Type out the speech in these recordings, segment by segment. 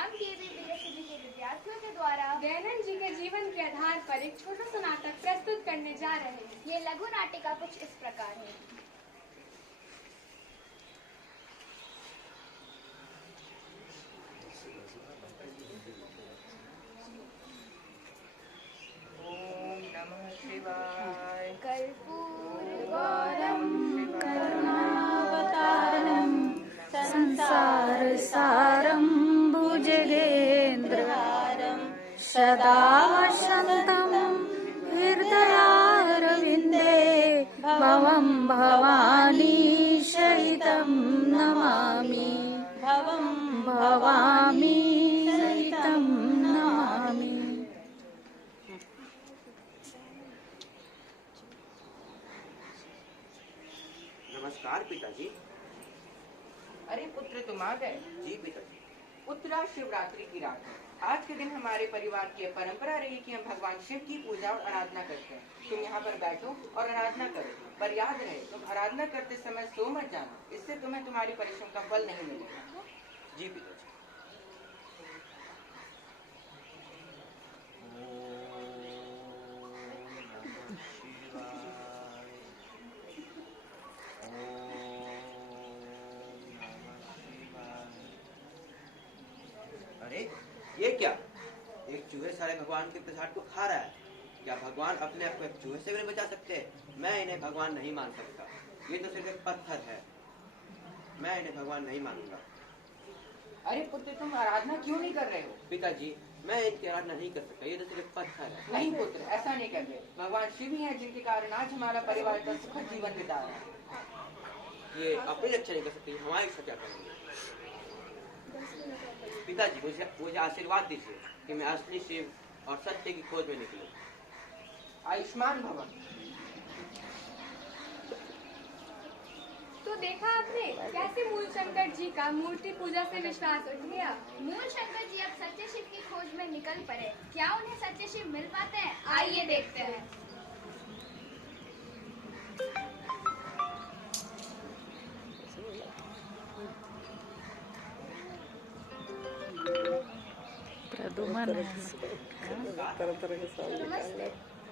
हम केवीपीएससी जी के विद्यार्थियों के द्वारा दयानंद जी के जीवन के आधार पर एक छोटा सा नाटक प्रस्तुत करने जा रहे हैं। ये लघु नाटिका कुछ इस प्रकार है। ओम नमः शिवाय। कर्पूरगौरं करुणावतारं संसारसारं भुजगेन्द्रहारं सदा वसन्तं हृदयारविन्दे भवं भवानी सहितं नमामि भवामी सहितं नमामि। नमस्कार पिताजी। अरे पुत्र तुम आ गए। जी पिताजी। उत्तरा शिवरात्रि की रात है। आज के दिन हमारे परिवार की परंपरा रही कि हम भगवान शिव की पूजा और आराधना करते हैं। तुम यहाँ पर बैठो और आराधना करो, पर याद रहे तुम आराधना करते समय सो मत जाना, इससे तुम्हें तुम्हारी परिश्रम का फल नहीं मिलेगा। जी पिताजी। अरे ये क्या? एक चूहे सारे भगवान के प्रसाद को खा रहा है। क्या भगवान अपने आप को एक चूहे से भी नहीं बचा सकते? मैं इन्हें भगवान नहीं मान सकता। ये तो सिर्फ एक पत्थर है। मैं इन्हें भगवान नहीं मानूंगा। अरे पुत्र तुम आराधना क्यों नहीं कर रहे हो? पिताजी मैं इनकी आराधना नहीं कर सकता। ये तो सिर्फ एक पत्थर है। नहीं पुत्र ऐसा नहीं कर रहे। भगवान शिव ही है जिनके कारण आज हमारा परिवार का सुखद जीवन बिता रहा है। ये अपनी रक्षा नहीं कर सकते, हमारी रक्षा क्या करेंगे? पिताजी मुझे आशीर्वाद दीजिए कि मैं असली शिव और सत्य की खोज में निकलूं। आयुष्मान भवन। तो देखा आपने कैसे मूल शंकर जी का मूर्ति पूजा से विश्वास उठ गया। मूल शंकर जी अब सच्चे शिव की खोज में निकल पड़े। क्या उन्हें सच्चे शिव मिल पाते हैं? आइए देखते हैं। प्रदुमन नमस्ते।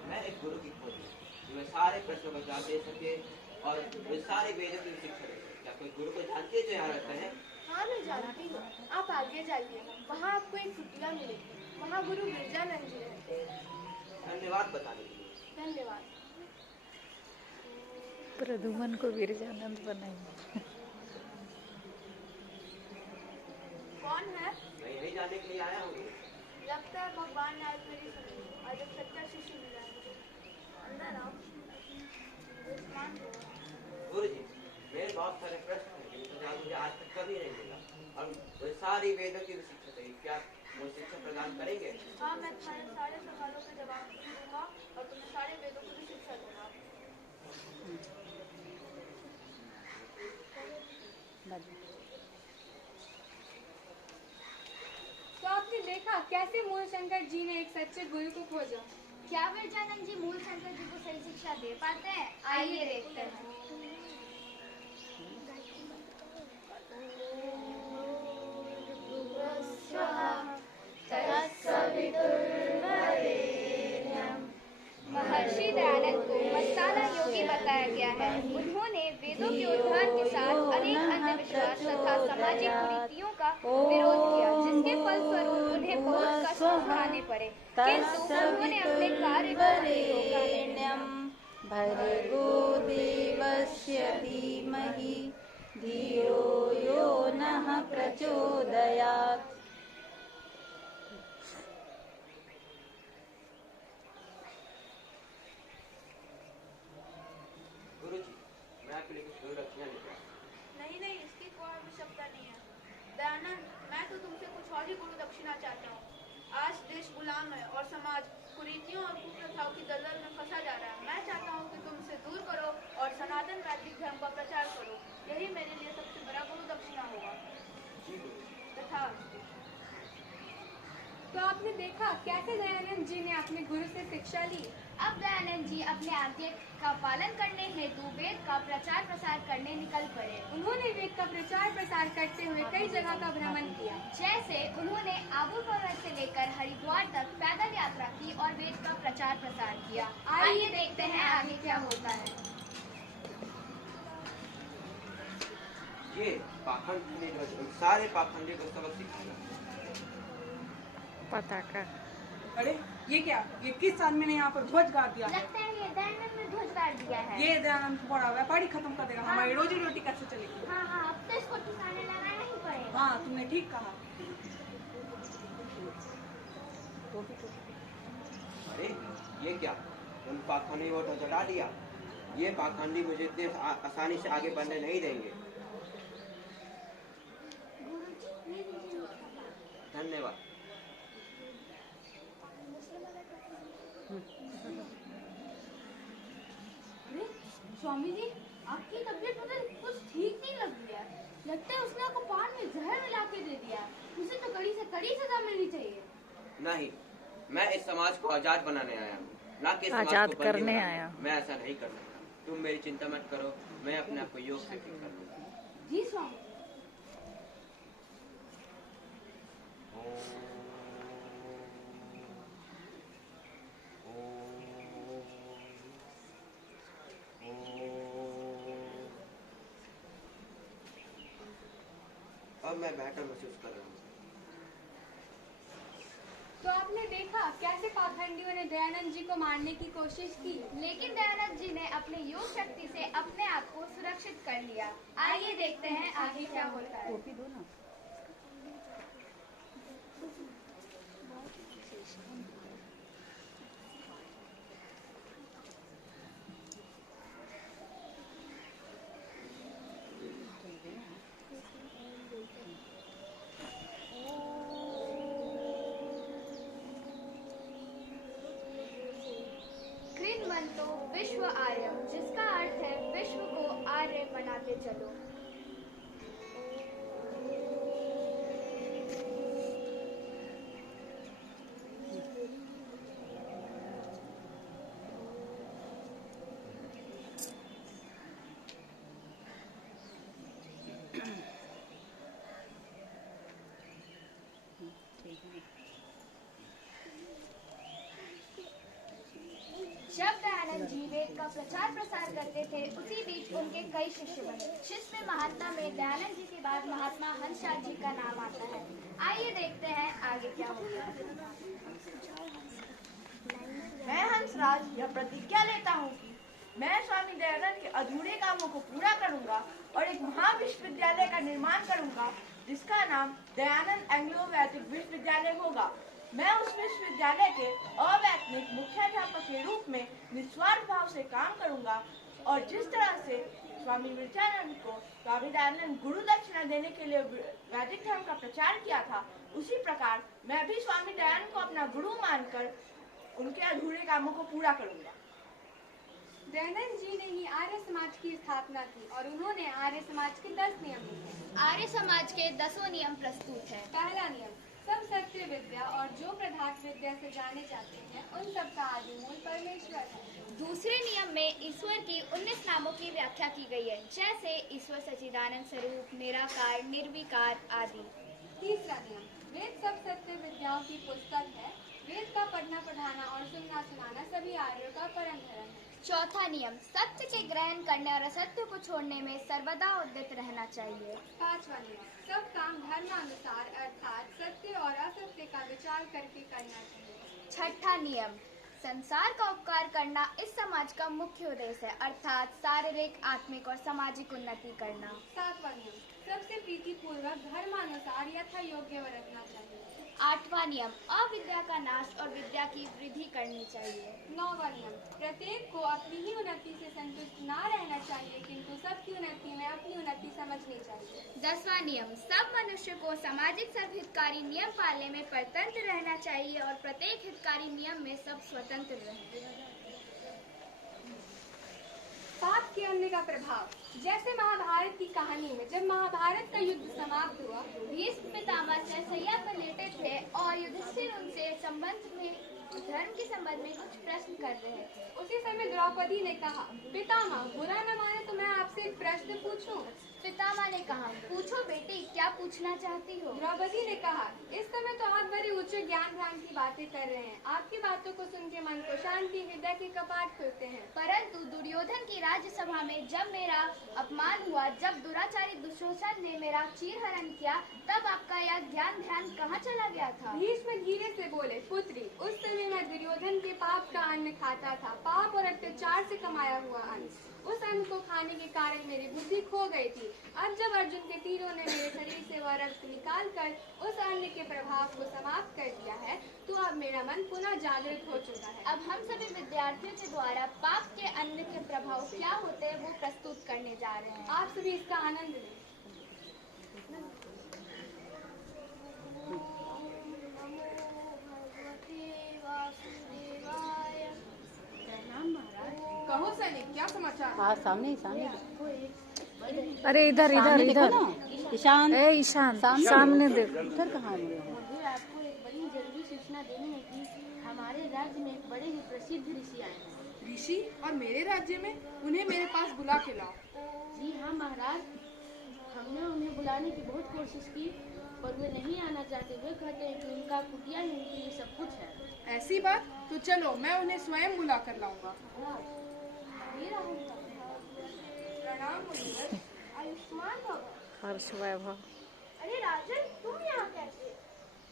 मैं एक गुरु की खोज में, जो सारे प्रश्नों का जवाब दे सके और वे सारे वेदों की शिक्षा दे सके। क्या कोई गुरु को जानते हैं जो यहाँ रहते हैं? हाँ मैं जानती हूँ। आप आगे जाइए, वहाँ आपको एक कुटिया मिलेगी। वहाँ गुरु गिरजानंद जी रहते हैं। धन्यवाद बताने के लिए। धन्यवाद। प्रदुमन को गिरजानंद बनाएंगे। कौन है? मैं यही जानने के लिए आया हूँ। लगता है भगवान ने आज मेरी सुनी और एक सच्चा शिष्य मिला है। अंदर आओ। गुरु जी मेरे बहुत सारे प्रश्न हैं जिनका जवाब मुझे आज तक कभी नहीं मिला और वे सारी वेदों की भी शिक्षा चाहिए। क्या मुझे शिक्षा प्रदान करेंगे? हाँ मैं तुम्हारे सारे सवालों के जवाब दूंगा और तुम्हें सारे वेदों की भी शिक्षा दूंगा। तो आपने देखा कैसे मूल शंकर जी ने एक सच्चे गुरु को खोजा। क्या गिरजानंद जी मूल शंकर जी को सही शिक्षा दे पाते हैं? आइए देखते हैं। महर्षि दयानंद को मस्ताना योगी बताया गया है। उन्होंने वेदों के उद्धार के साथ अनेक अंधविश्वास तथा सामाजिक कुरीतियों का विरोध किया, जिसके फलस्वरूप उन्हें बहुत कष्ट उठाने पड़े, किंतु उन्होंने अपने कार्य को नहीं रोका है। भर्गो देवस्य धीमहि धियो यो नः प्रचोदयात्। गुरु जी मैं आपके लिए कुछ गुरु रखियाँ लेकर आया हूँ। नहीं इसकी कोई आवश्यकता नहीं है। दयानंद मैं तो तुमसे कुछ और ही गुरु दक्षिणा चाहता हूँ। आज देश गुलाम है और समाज कुरीतियों और कुप्रथाओं की दलदल में फंसा जा रहा है। मैं चाहता हूँ कि तुम इसे दूर करो और सनातन वैदिक धर्म का प्रचार करो। यही मेरे लिए सबसे बड़ा गुरु दक्षिणा होगा। तथा तो आपने देखा कैसे दयानंद जी ने अपने गुरु से शिक्षा ली। अब दयानंद जी अपने आज्ञा का पालन करने हेतु वेद का प्रचार प्रसार करने निकल पड़े। उन्होंने वेद का प्रचार प्रसार करते हुए कई जगह का भ्रमण किया। जैसे उन्होंने आबू पर्वत से लेकर हरिद्वार तक पैदल यात्रा की और वेद का प्रचार प्रसार किया। आइए देखते हैं आगे क्या होता है। ये पाखंड ने जो उन सारे पाखंडी को सबक सिखाया। पताका। अरे ये क्या, ये किस आदमी ने यहाँ पर ध्वज गाड़ दिया है? लगता है ये दयानंद ने ध्वज गाड़ दिया है। ये दयानंद बड़ा व्यापारी खत्म कर देगा, हमारी रोजी रोटी कैसे चलेगी? हाँ हाँ, अब तो इसको ठिकाने लगाना ही पड़ेगा। हाँ तुमने ठीक कहा। अरे ये क्या, उन पाखंडी को तो हटा दिया। ये पाखंडी मुझे इतने आसानी से आगे बढ़ने नहीं देंगे। धन्यवाद। स्वामी जी, आपकी तबीयत मुझे कुछ ठीक नहीं लग रही है। लगता है उसने आपको पान में जहर मिला के दे दिया। उसे तो कड़ी से कड़ी सजा मिलनी चाहिए। नहीं, मैं इस समाज को आजाद बनाने आया हूँ, ना कि इस समाज आजाद को करने बंदी आया। मैं ऐसा नहीं कर सकता। तुम मेरी चिंता मत करो, मैं अपने आप को योग से ठीक कर लूंगा। जी स्वामी। अब मैं बेहतर महसूस कर रहा हूँ। तो आपने देखा कैसे पाखंडियों ने दयानंद जी को मारने की कोशिश की, लेकिन दयानंद जी ने अपनी योग शक्ति से अपने आप को सुरक्षित कर लिया। आइए देखते हैं आगे क्या होता है। कृन्मन्तो विश्व आर्यम, जिसका अर्थ है विश्व को आर्य बनाते चलो। जब दयानंद जी वेद का प्रचार प्रसार करते थे, उसी बीच उनके कई शिष्य बने। शिष्य महात्मा में दयानंद जी के बाद महात्मा हंसराज जी का नाम आता है। आइए देखते हैं आगे क्या होता है। मैं हंसराज यह प्रतिज्ञा लेता हूँ कि मैं स्वामी दयानंद के अधूरे कामों को पूरा करूँगा और एक महाविश्वविद्यालय का निर्माण करूँगा, जिसका नाम दयानंद एंग्लो वैदिक विश्वविद्यालय होगा। मैं उस विश्वविद्यालय के अवैतनिक मुख्याध्यापक के रूप में निस्वार्थ भाव से काम करूँगा और जिस तरह से स्वामी विवेकानंद को स्वामी दयानंद गुरु दक्षिणा देने के लिए वैदिक धर्म का प्रचार किया था, उसी प्रकार मैं भी स्वामी दयानंद को अपना गुरु मानकर उनके अधूरे कामों को पूरा करूँगा। दयानंद जी ने ही आर्य समाज की स्थापना की और उन्होंने आर्य समाज के 10 नियम लिखे। आर्य समाज के 10 नियम प्रस्तुत है। पहला नियम, सब सत्य विद्या और जो पदार्थ विद्या से जाने जाते हैं उन सब का आदि मूल परमेश्वर है। दूसरे नियम में ईश्वर की 19 नामों की व्याख्या की गई है, जैसे ईश्वर सच्चिदानंद स्वरूप, निराकार, निर्विकार आदि। तीसरा नियम, वेद सब सत्य विद्याओं की पुस्तक है। वेद का पढ़ना पढ़ाना और सुनना सुनाना सभी आर्यों का परम धर्म है। चौथा नियम, सत्य के ग्रहण करने और असत्य को छोड़ने में सर्वदा उद्यत रहना चाहिए। पांचवा नियम, सब काम धर्मानुसार अर्थात सत्य और असत्य का विचार करके करना चाहिए। छठा नियम, संसार का उपकार करना इस समाज का मुख्य उद्देश्य है, अर्थात शारीरिक, आत्मिक और सामाजिक उन्नति करना। सातवां नियम, सबसे प्रीति पूर्वक धर्मानुसार यथा योग्य बरतना चाहिए। आठवां नियम, अविद्या का नाश और विद्या की वृद्धि करनी चाहिए। नौवां नियम, प्रत्येक को अपनी ही उन्नति से संतुष्ट ना रहना चाहिए, किंतु सबकी उन्नति में अपनी उन्नति समझनी चाहिए। 10वां नियम, सब मनुष्य को सामाजिक सर्वहितकारी नियम पालने में परतंत्र रहना चाहिए और प्रत्येक हितकारी नियम में सब स्वतंत्र रहें। पाप के अन्य का प्रभाव, जैसे महाभारत की कहानी में जब महाभारत का युद्ध समाप्त हुआ, भीष्म पितामह सैया पर लेटे थे और युधिष्ठिर उनसे संबंध में धर्म के संबंध में कुछ प्रश्न कर रहे थे। उसी समय द्रौपदी ने कहा, पितामह बुरा न माने तो मैं आपसे एक प्रश्न पूछूं? पितामह ने कहा, पूछो बेटी, क्या पूछना चाहती हो? द्रौपदी ने कहा, इस समय तो आप बड़े उच्च ज्ञान ध्यान की बातें कर रहे हैं। आपकी बातों को सुन के मन को शांति, हृदय के कपाट खुलते हैं। परंतु दुर्योधन की राज्यसभा में जब मेरा अपमान हुआ, जब दुराचारी दुशासन ने मेरा चीरहरण किया, तब आपका यह ज्ञान ध्यान कहाँ चला गया था? भीष्म धीरे से बोले, पुत्री, उस समय मैं दुर्योधन के पाप का अन्न खाता था, पाप और अत्याचार से कमाया हुआ अन्न। उस अन्न को खाने के कारण मेरी बुद्धि खो गई थी। अब जब अर्जुन के तीरों ने मेरे शरीर से वह रक्त निकालकर उस अन्न के प्रभाव को समाप्त कर दिया है, तो अब मेरा मन पुनः जागृत हो चुका है। अब हम सभी विद्यार्थियों के द्वारा पाप के अन्न के प्रभाव क्या होते हैं वो प्रस्तुत करने जा रहे हैं। आप सभी इसका आनंद लें। कहो सैनिक, क्या समाचार? हाँ सामने सामने। अरे इधर इधर इधर ईशान, ए ईशान सामने देख। इधर कहाँ है? मुझे आपको एक बड़ी जरूरी सूचना देनी है कि हमारे राज्य में एक बड़े ही प्रसिद्ध ऋषि आए हैं। ऋषि? और मेरे राज्य में? उन्हें मेरे पास बुला के लाओ। जी हाँ महाराज, हमने उन्हें बुलाने की बहुत कोशिश की, पर वे नहीं आना चाहते। वे कहते हैं कि उनका कुटिया ही उनके लिए सब कुछ है। ऐसी बात? तो चलो, मैं उन्हें स्वयं बुला कर लाऊंगा। प्रणाम मुनिवर। आयुष्मान भव। हर्ष वैभव। अरे राजन, तुम यहाँ कैसे?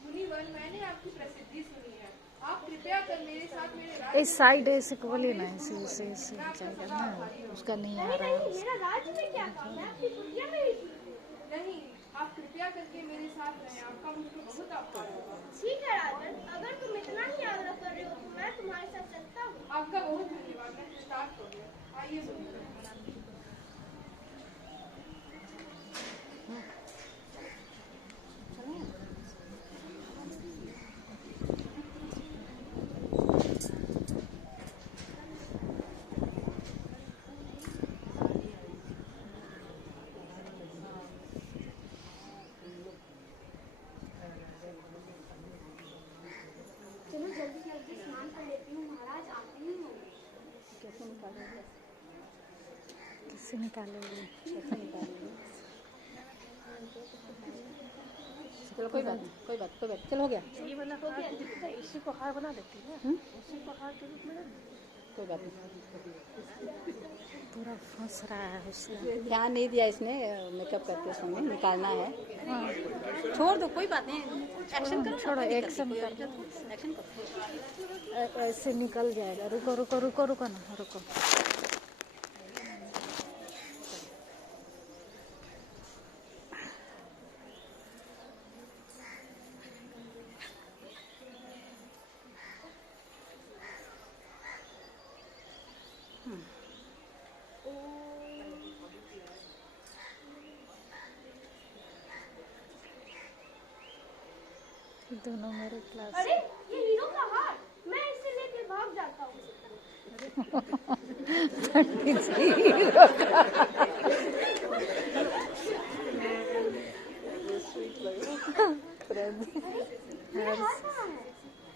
मुनिवर, मैंने आपकी प्रसिद्धि सुनी है। आप कृपया कर मेरे साथ मेरे राज्य इस साइड ऐसे बोले ना, ऐसे जाएगा ना, उसका नहीं आ रहा है। मेरा राज्य में क्या काम? मैं आपकी कुटिया में ही थी। नहीं, आप कृपया करके मेरे साथ रहें। आपका मुझको बहुत आभार होगा। ठीक है राजन, अगर तुम इतना ही आग्रह कर रहे हो तो मैं तुम्हारे साथ चलता हूँ। आपका बहुत धन्यवाद। मैं कृतार्थ हो गया। आइए मुनिवर। चलो जल्दी जल्दी स्नान कर लेती हूँ, महाराज आते ही होंगे। किससे निकालोगे? चलो कोई बात नहीं, कोई बात। चलो हो गया। ये वाला इसी को हार बना देती है, उसी को हार के रूप में कोई बात नहीं। पूरा फंस रहा है उसका। ध्यान नहीं दिया इसने, मेकअप करके समय निकालना है। छोड़ दो, कोई बात नहीं। एक्शन करो, छोड़ो, एक्शन कर। एक्शन करो। ऐसे निकल जाएगा। रुको रुको रुको रुको ना, रुको। दोनों मेरे क्लास। अरे ये हीरो का हार, मैं इसे लेके भाग जाता हूँ।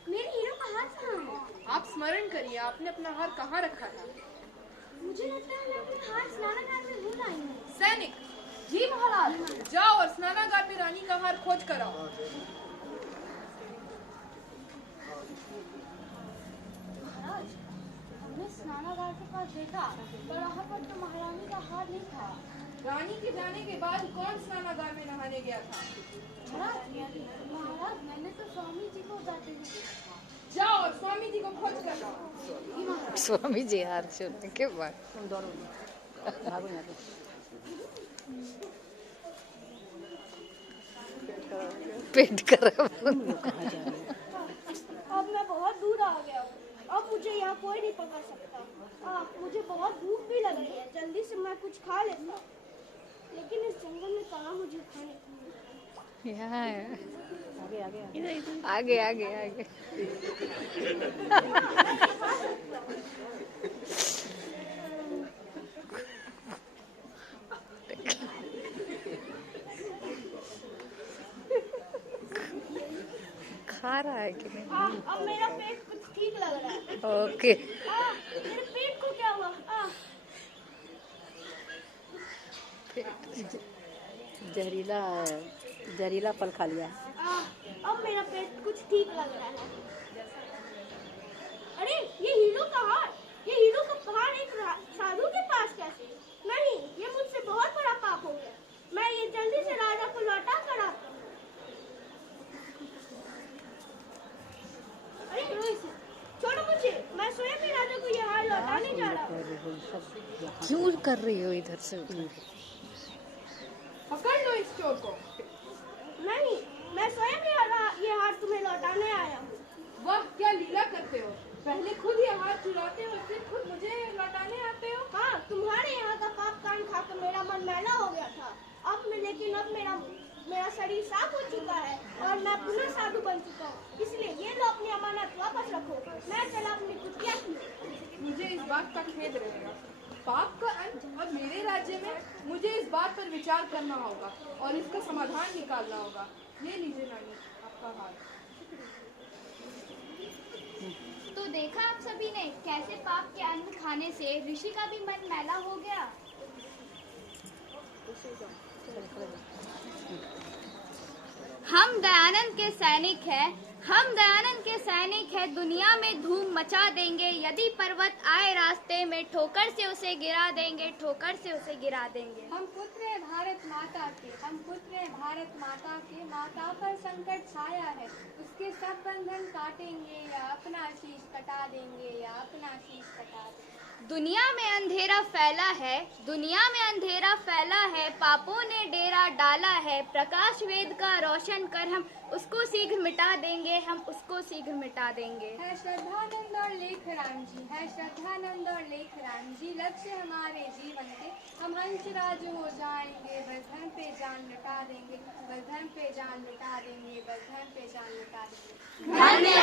मेरे हीरो का हार कहाँ है? आप स्मरण करिए, आपने अपना हार कहाँ रखा था? मुझे लगता है मैं अपना हार स्नानागार में भूल आई हूँ। सैनिक, जी महाराज। जाओ और स्नानागार में रानी का हार खोज कर आओ। महाराज, हमने स्नानागार के पास देखा, पर वहाँ पर तो महारानी का हार नहीं था। रानी के जाने के बाद कौन स्नानागार में नहाने गया था? महाराज, मैंने तो स्वामी जी को जाते हुए देखा। जाओ और स्वामी जी को खोज कर लाओ। स्वामी जी हार छोड़ने के बाद तुम दौड़ो, भागो यहाँ से। पेट खराब। अब मैं बहुत दूर आ गया हूँ, अब मुझे यहाँ कोई नहीं पकड़ सकता। मुझे बहुत भूख भी लग रही है, जल्दी से मैं कुछ खा लेता हूँ। लेकिन इस जंगल में कहाँ मुझे खाने को मिलेगा? यहाँ है। आगे आगे आगे आगे। आगे आगे। खा रहा है कि नहीं? अब मेरा पेट कुछ ठीक लग रहा है। ओके। मेरे पेट को क्या हुआ? जहरीला फल खा लिया। अब मेरा पेट कुछ ठीक लग रहा है। अरे ये हीरो का हार, ये हीरो का हार एक साधु के पास कैसे? नहीं, ये मुझसे बहुत बड़ा पाप हो गया। मैं ये जल्दी से राजा को लौटा कर आता हूँ। अरे रोहित, छोड़ो मुझे, मैं स्वयं ही राजा को ये हार लौटाने जा रहा हूँ। क्यों कर रही हो इधर से उधर? पकड़ लो इस चोर को। नहीं, मैं स्वयं ही ये हार तुम्हें लौटाने आया हूँ। वाह, क्या लीला करते हो। पहले खुद ये हार चुराते हो, फिर खुद मुझे लौटाने आते हो। हाँ, तुम्हारे यहाँ का पाप कान खाकर मेरा मन मैला हो गया था। लेकिन अब मेरा शरीर साफ हो चुका है और मैं पुनः साधु बन चुका हूँ। इसलिए ये लो अपनी अमानत वापस रखो। मैं चला अपनी कुटिया की। मुझे इस बात का खेद रहेगा। पाप का अंत अब मेरे राज्य में। मुझे इस बात पर विचार करना होगा और इसका समाधान निकालना होगा। ये लीजिए नानी, आपका हार। तो देखा आप सभी ने कैसे पाप के अन्न खाने से ऋषि का भी मन मैला हो गया। हम दयानंद के सैनिक हैं, हम दयानंद के सैनिक हैं। दुनिया में धूम मचा देंगे। यदि पर्वत आए रास्ते में, ठोकर से उसे गिरा देंगे, ठोकर से उसे गिरा देंगे। हम पुत्र हैं भारत माता के, हम पुत्र हैं भारत माता के। माता पर संकट छाया है, उसके सब बंधन काटेंगे या अपना शीश कटा देंगे, या अपना शीश कटा देंगे। दुनिया में अंधेरा फैला है, दुनिया में अंधेरा फैला है। पापों ने डेरा डाला है। प्रकाश वेद का रोशन कर हम उसको शीघ्र मिटा देंगे, हम उसको शीघ्र मिटा देंगे। है श्रद्धानंद और लेखराम जी, है श्रद्धानंद और लेखराम जी। लक्ष्य हमारे जीवन के, हम हंसराज हो जाएंगे। बस धर्म पे जान लुटा देंगे, बस धर्म पे जान लुटा देंगे, बस धर्म पे जान लुटा देंगे। धन्यवाद।